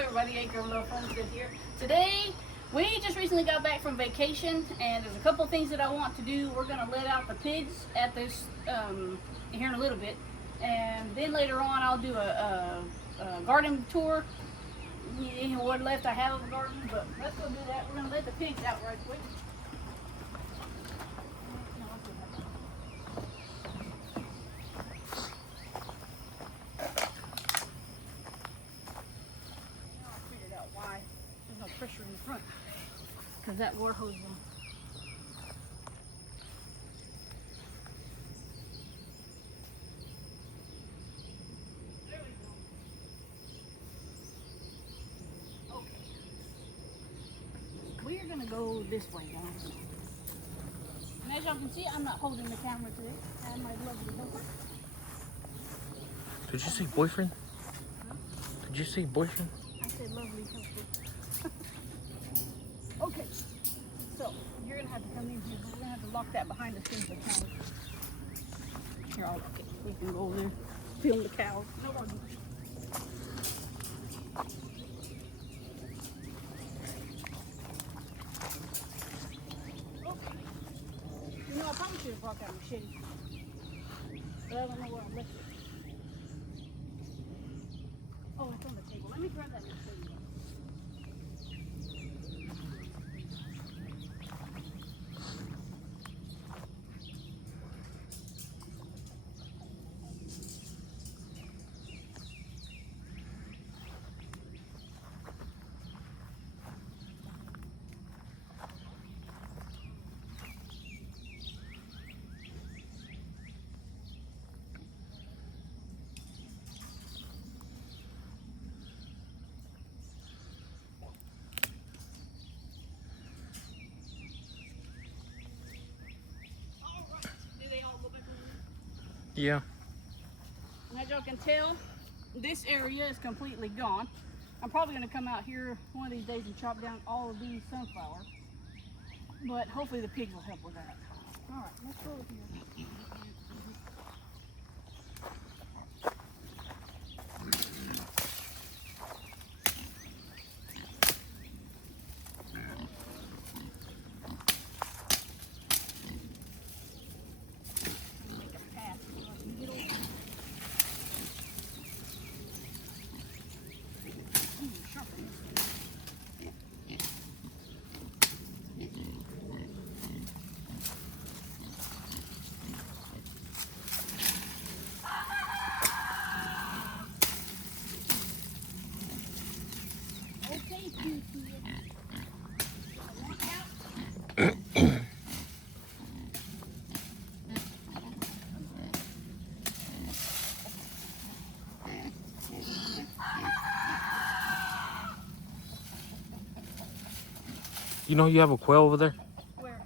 everybody, Acre of Love Homestead here. Today, we just recently got back from vacation, and there's a couple things that I want to do. We're going to let out the pigs at this here in a little bit, and then later on I'll do a garden tour. What left I have of the garden, but let's go do that. We're going to let the pigs out right quick. Pressure in the front because that water hose them. There we go. Okay. We are going to go this way, guys. And as y'all can see, I'm not holding the camera today. I have my lovely helper. Did you say boyfriend? Huh? Did you say boyfriend? I said lovely helper. Okay, so you're gonna have to come in here. We're gonna have to lock that behind us into the cows. Here, I'll lock it. We can go over there, film the cows. No problem. Okay. You know, I probably should have brought that machete, but I don't know where I left it. Oh, it's on the table. Let me grab that machete. Yeah. And as y'all can tell, this area is completely gone. I'm probably going to come out here one of these days and chop down all of these sunflowers. But hopefully the pigs will help with that. All right, let's go over here. You know you have a quail over there? Where?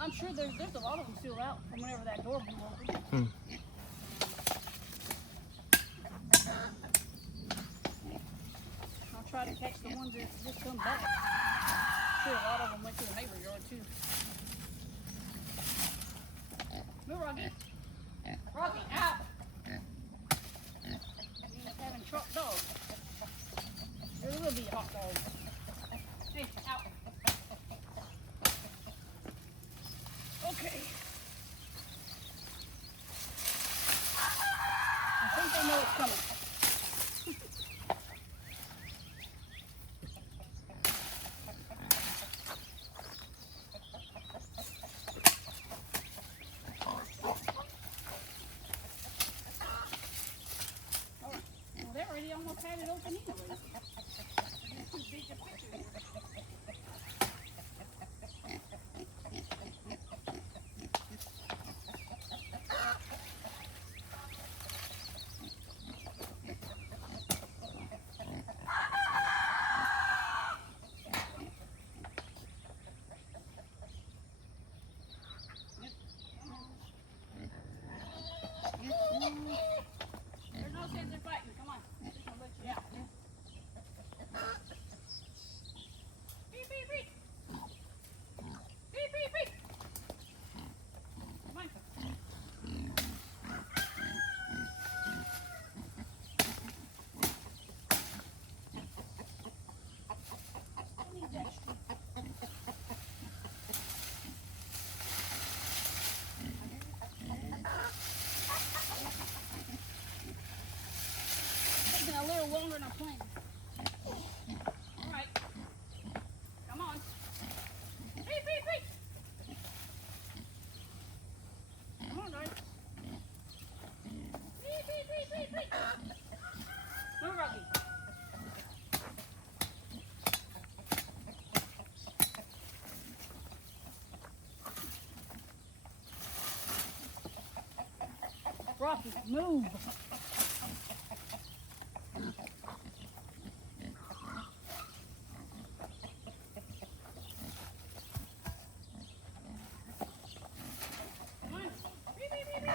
I'm sure there's a lot of them still out from whenever that door blew open. I'll try to catch the ones that just come back. I'm sure a lot of them went to the neighbor yard too. Move, Rocky. Rocky, out. You end up having truck dogs. There will be a hot dog. Hey, out. Okay. I think they know it's coming. Alright. Well, they already almost had it open anyway. It's too big to picture here. There's no sense in fighting. Come on. Just gonna let you out. longer than I planned. Alright. Come on. Beep, beep, beep. Come on, guys. Beep, beep, beep, beep, beep. Move, Rocky. Rocky, move. Come on. Beep, beep, beep, beep.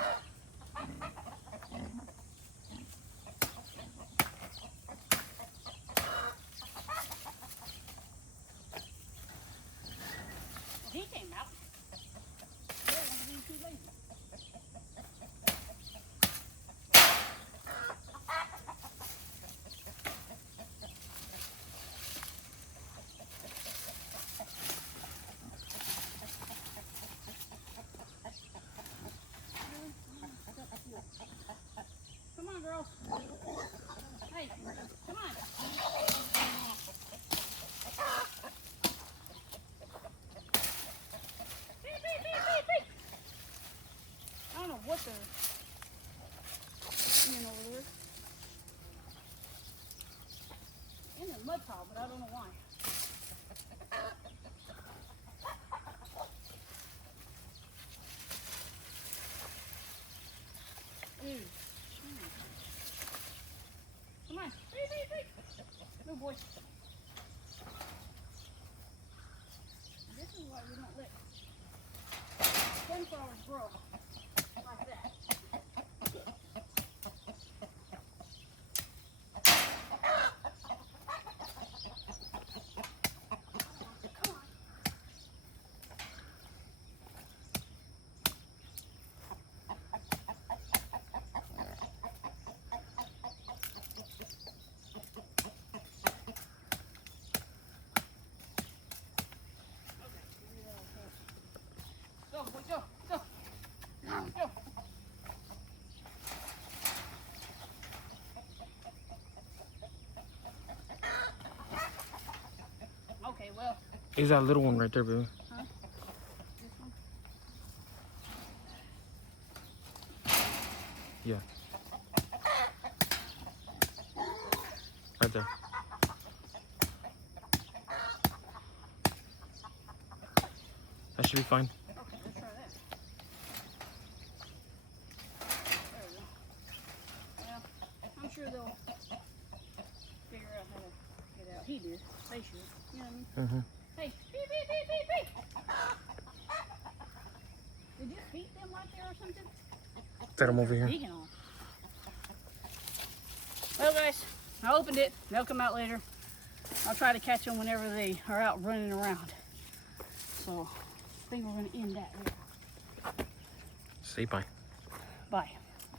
He came out. Yeah, he's being too lazy. Come on, girls. Hey, come on. Beep, beep, beep, beep, beep. I don't know what they're doing over there. In the mud pile, but I don't know why. Ew. Come on. Beep, beep, beep. Good boy. This is why we don't let sunflowers grow like that. Come on. Go, boy, go, go. Go. Okay, well. Is that little one right there, baby? Huh? This one? Yeah. Right there. That should be fine. Okay, let's try that. There we go. Well, I'm sure they'll figure out how to get out. He did. They should. You know what I mean? Mm-hmm. Hey, beep, beep, beep, beep, beep. Did you feed them right there or something? Set them over here. Digging on. Well, guys, I opened it. They'll come out later. I'll try to catch them whenever they are out running around. So, I think we're going to end that there. Say bye. Bye.